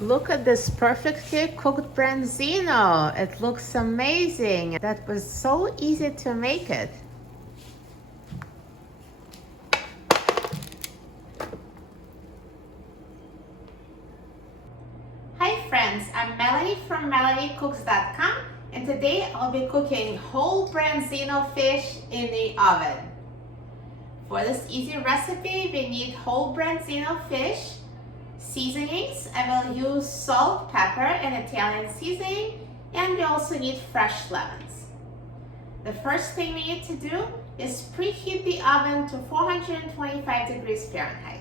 Look at this perfectly cooked branzino. It looks amazing. That was so easy to make it. Hi friends, I'm Melanie from MelanieCooks.com, and today I'll be cooking whole branzino fish in the oven. For this easy recipe, we need whole branzino fish. Seasonings, I will use salt, pepper, and Italian seasoning, and we also need fresh lemons. The first thing we need to do is preheat the oven to 425 degrees Fahrenheit.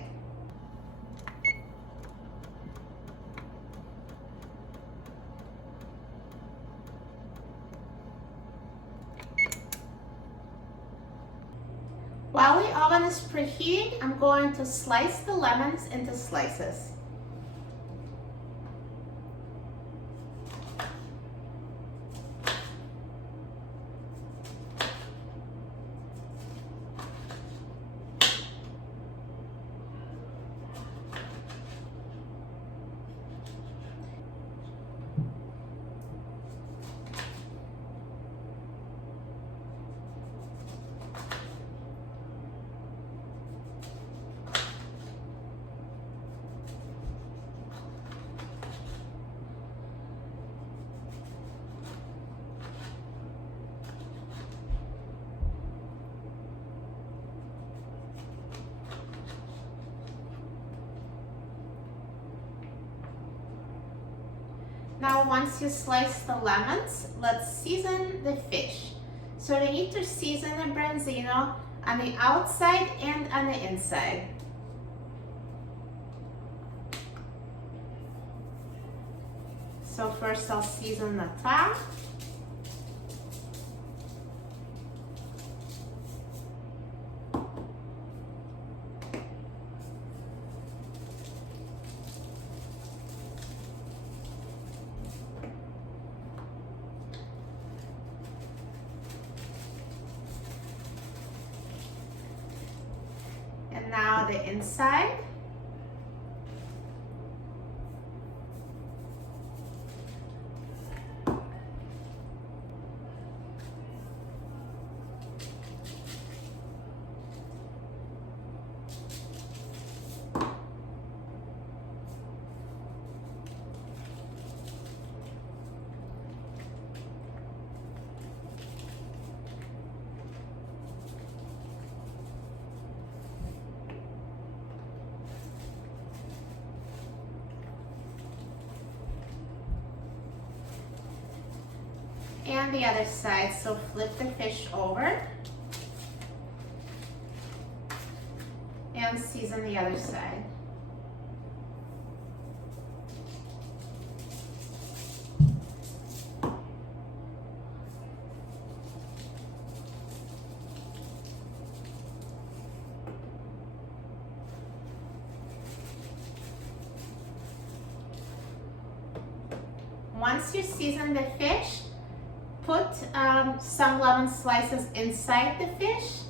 While the oven is preheating, I'm going to slice the lemons into slices. Now once you slice the lemons, let's season the fish. So you need to season the branzino on the outside and on the inside. So first I'll season the top. And now the inside. And the other side, so flip the fish over and season the other side. Once you season the fish, put some lemon slices inside the fish.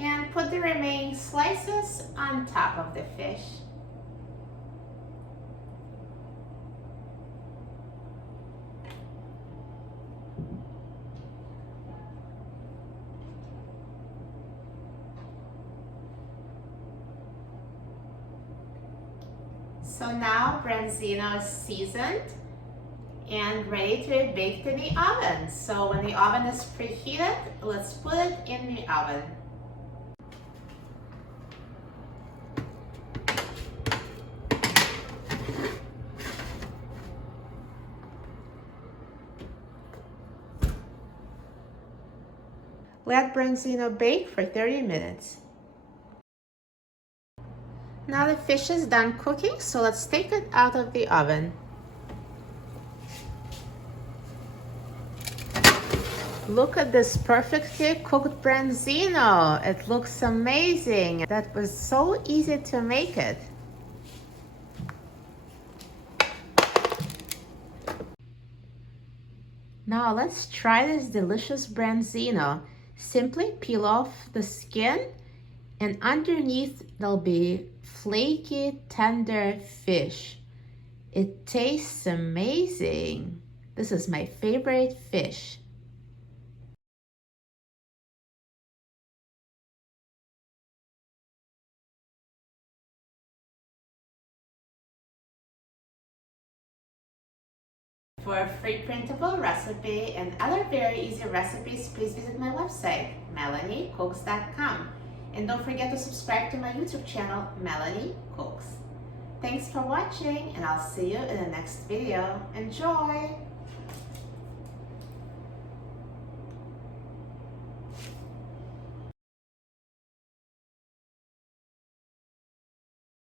And put the remaining slices on top of the fish. So now branzino is seasoned and ready to be baked in the oven. So when the oven is preheated, let's put it in the oven. Let branzino bake for 30 minutes. Now the fish is done cooking, so let's take it out of the oven. Look at this perfectly cooked branzino. It looks amazing. That was so easy to make it. Now let's try this delicious branzino. Simply peel off the skin, and underneath there'll be flaky, tender fish. It tastes amazing. This is my favorite fish. For a free printable recipe and other very easy recipes, please visit my website, melaniecooks.com. And don't forget to subscribe to my YouTube channel, Melanie Cooks. Thanks for watching, and I'll see you in the next video. Enjoy!